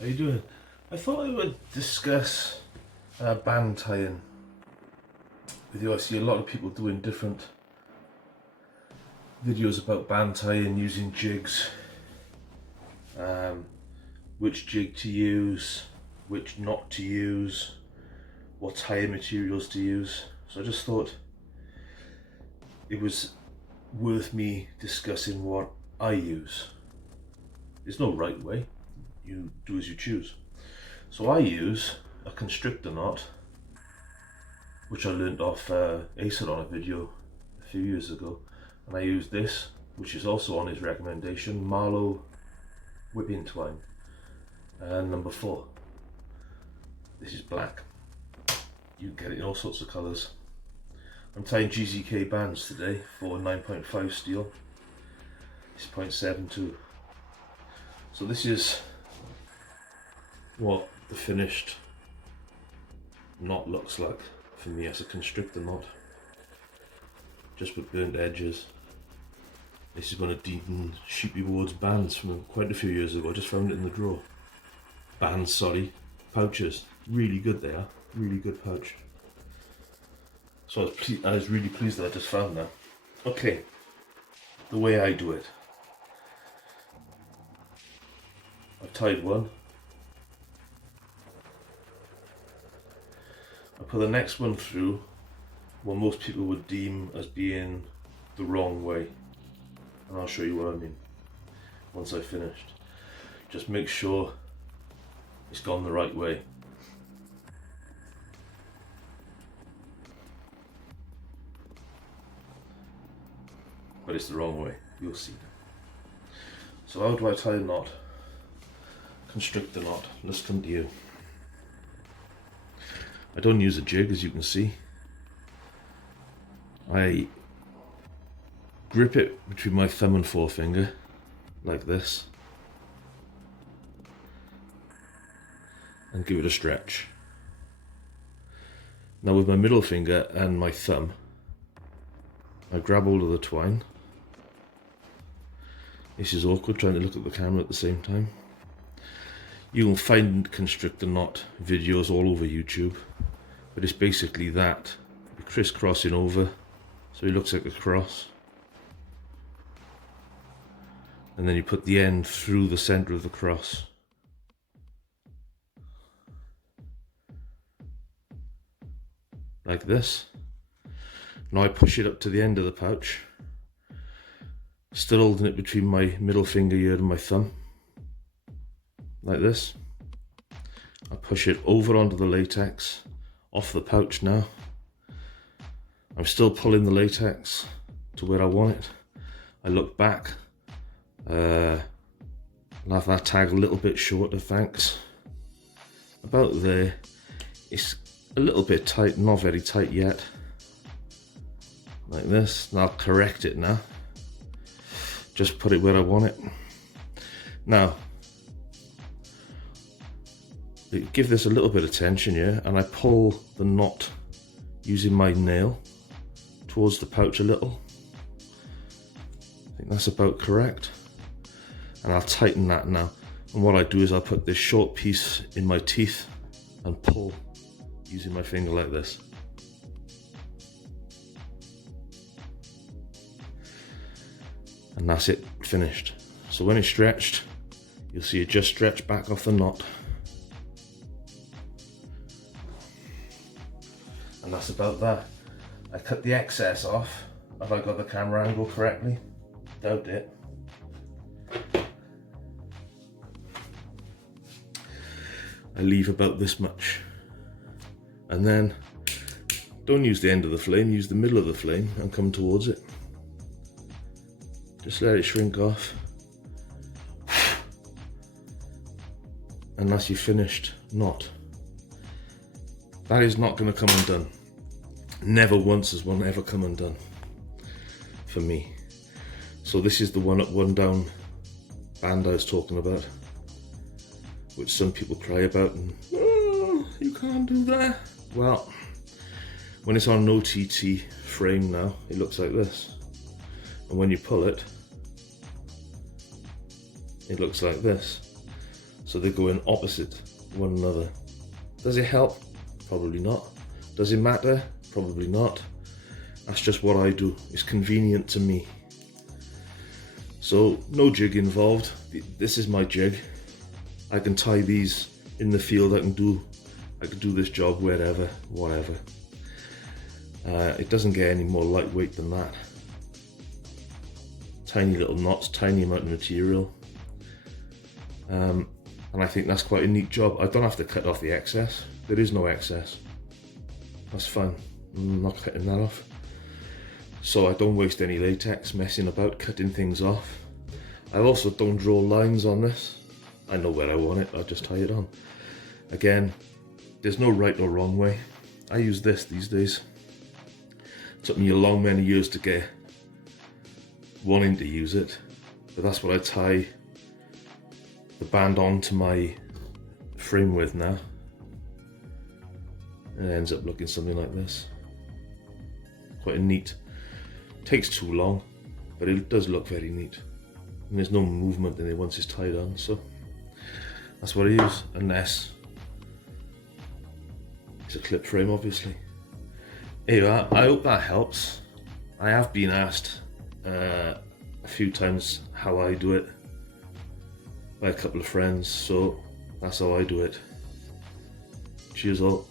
How you doing? I thought I would discuss band tying with you. I see a lot of people doing different videos about band tying using jigs, which jig to use, which not to use, what tying materials to use. So I just thought it was worth me discussing what I use. There's no right way, you do as you choose. So I use a constrictor knot, which I learned off Acer on a video a few years ago, and I use this, which is also on his recommendation, Marlow whipping twine, and number 4. This is black. You can get it in all sorts of colours. I'm tying GZK bands today for 9.5 steel. It's 0.72. So this is what the finished knot looks like for me as a constrictor knot, just with burnt edges. This is one of Dean Sheepy Ward's bands from quite a few years ago. I just found it in the drawer. Bands, sorry, pouches. Really good they are, really good pouch. So I was really pleased that I just found that. Okay, the way I do it. I've tied one. I put the next one through what most people would deem as being the wrong way. And I'll show you what I mean once I've finished. Just make sure it's gone the right way. But it's the wrong way, you'll see. So how do I tie a knot? Constrictor knot. Let's come to you. I don't use a jig, as you can see. I grip it between my thumb and forefinger, like this, and give it a stretch. Now with my middle finger and my thumb, I grab hold of the twine. This is awkward, trying to look at the camera at the same time. You can find constrictor knot videos all over YouTube, but it's basically that. You're crisscrossing over, so it looks like a cross. And then you put the end through the center of the cross. Like this. Now I push it up to the end of the pouch, still holding it between my middle finger here and my thumb. Like this. I push it over onto the latex, off the pouch now. I'm still pulling the latex to where I want it. I look back. I'll have that tag a little bit shorter, thanks. About there. It's a little bit tight, not very tight yet. Like this, and I'll correct it now. Just put it where I want it. Now, give this a little bit of tension here, and I pull the knot using my nail towards the pouch a little. I think that's about correct. And I'll tighten that now. And what I do is I'll put this short piece in my teeth and pull using my finger like this. And that's it, finished. So when it's stretched, you'll see it just stretch back off the knot. And that's about that. I cut the excess off. Have I got the camera angle correctly? Doubt it. I leave about this much. And then, don't use the end of the flame, use the middle of the flame and come towards it. Just let it shrink off. And that's your finished knot. That is not going to come undone. Never once has one ever come undone for me. So this is the one up, one down band I was talking about, which some people cry about and, oh, you can't do that. Well, when it's on an OTT frame now, it looks like this. And when you pull it, it looks like this. so they go in opposite one another. Does it help? Probably not. Does it matter? Probably not. That's just what I do. It's convenient to me. So no jig involved. This is my jig. I can tie these in the field. I can do this job wherever, whatever. It doesn't get any more lightweight than that. Tiny little knots, tiny amount of material. And I think that's quite a neat job. I don't have to cut off the excess. There is no excess. That's fine. I'm not cutting that off. So I don't waste any latex messing about cutting things off. I also don't draw lines on this. I know where I want it, I just tie it on. Again, there's no right or wrong way. I use this these days. It took me a long many years to get wanting to use it, but that's what I tie the band onto my frame with now. And it ends up looking something like this. Quite a neat. Takes too long, but it does look very neat. And there's no movement in it once it's tied on, so that's what I use, unless it's a clip frame, obviously. Anyway, I hope that helps. I have been asked a few times how I do it by a couple of friends, so that's how I do it. Cheers all.